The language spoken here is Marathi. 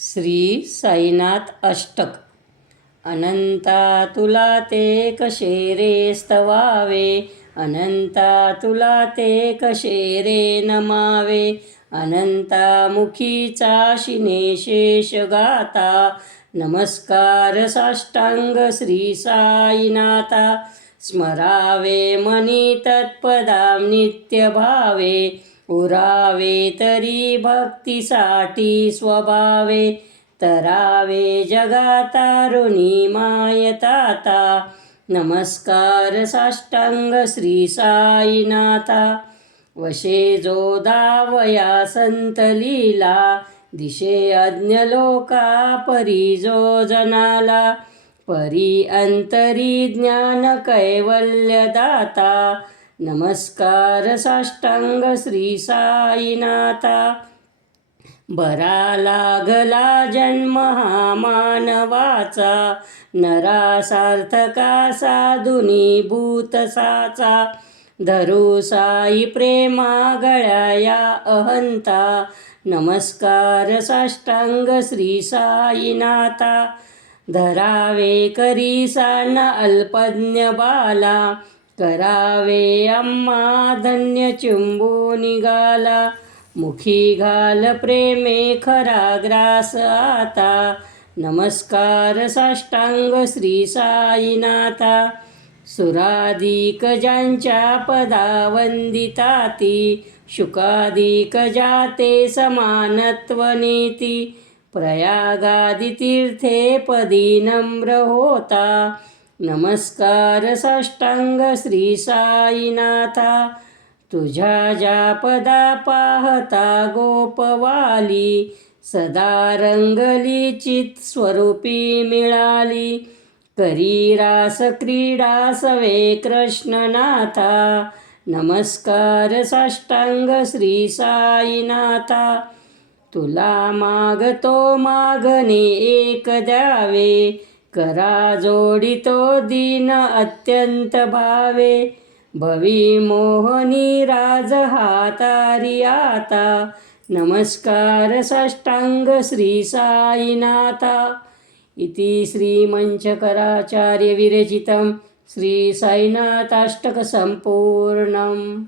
श्री साईनाथ अष्टक. अनंता तुला ते कसे रे स्तवावे, अनंता तुला ते कसे रे नमावे. अनंता मुखीचा शिने शेष गाता, नमस्कार साष्टांग श्री साईनाथा. स्मरावे मनी तत्पदां नित्य भावे, उरावे तरी भक्तीसाठी स्वभावे. तरावे जगातारुणी मायताता, नमस्कार साष्टांग श्री साईनाथा. वशे जो दावया संत लीला, दिशे अज्ञ लोका परी जो जनाला. परी अंतरी ज्ञान कैवल्य दाता, नमस्कार साष्टांग श्री साईनाथा. बरा लागला जन्म हा मानवाचा, नरा सार्थका साधुनी भूत साचा. धरू साई प्रेमा गळ्या अहंता, नमस्कार साष्टांग श्री साईनाथा. धरावे करी सान अल्पज्ञ बाला, करावे अम्मा धन्य चुंबू निघाला. मुखी घाल प्रेमे खरा ग्रास आता, नमस्कार साष्टांग श्री साईनाथा. सुराधिक ज्यांच्या पदा वंदिताती, शुकाधिक जाते समानत्व नीती. प्रयागादि तीर्थे पदी नम्र होता, नमस्कार साष्टांग श्री साईनाथा. तुझ्या ज्या पदा पाहता गोपवाली, सदा रंगली चित स्वरूपी मिळाली. करी रास क्रीडा सवे कृष्णनाथा, नमस्कार साष्टांग श्री साईनाथा. तुला मागतो मागणे एक द्यावे, करा जोडितो दीन अत्यंत भावे. भवी मोहनी राज हातारी आता, नमस्कार साष्टांग श्री साईनाथा. इति श्रीमंचकराचार्य विरचितं श्री साईनाथाष्टक संपूर्णम्.